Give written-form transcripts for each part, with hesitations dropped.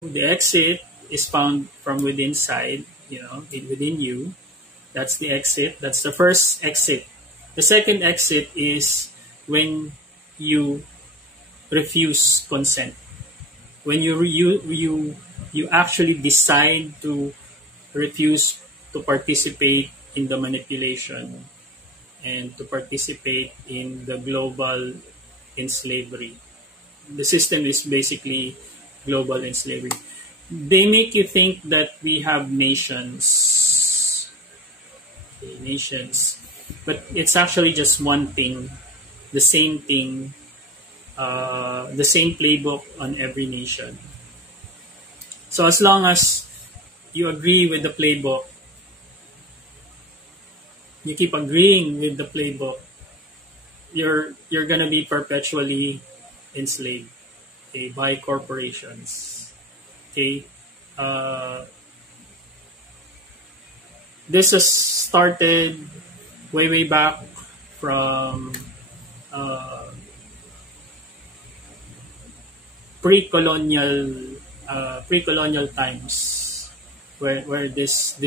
The exit is found from within side, within you. That's the exit. That's the first exit. The second exit is when you refuse consent. When you actually decide to refuse to participate in the manipulation and to participate in the global enslavery. The system is basically global enslavery. They make you think that we have nations, but it's actually just one thing, the same thing, the same playbook on every nation. So as long as you agree with the playbook, you keep agreeing with the playbook, you're gonna be perpetually enslaved, okay, by corporations. Okay, this has started way back from pre-colonial times, where this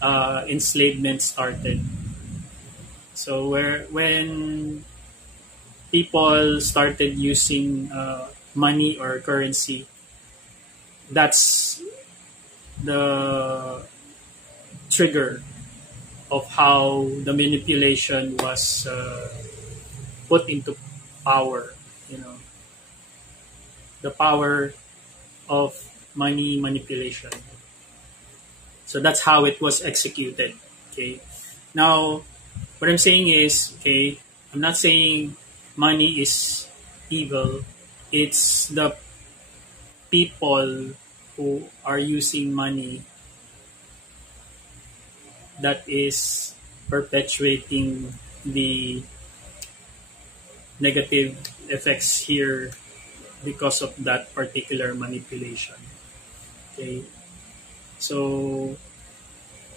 enslavement started. So when people started using money or currency, that's the trigger of how the manipulation was put into power. The power of money manipulation. So that's how it was executed. Okay. Now, what I'm saying is, okay, I'm not saying money is evil. It's the people who are using money that is perpetuating the negative effects here because of that particular manipulation. Okay. So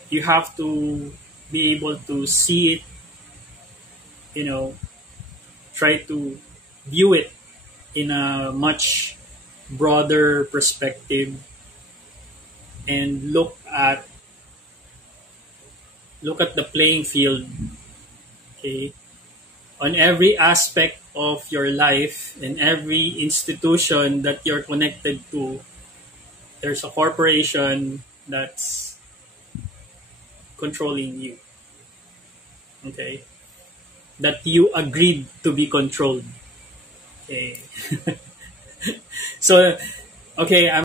you have to be able to see it, try to view it in a much broader perspective and look at the playing field, okay, on every aspect of your life and every institution that you're connected to. There's a corporation that's controlling you, okay, that you agreed to be controlled. Okay. So, okay,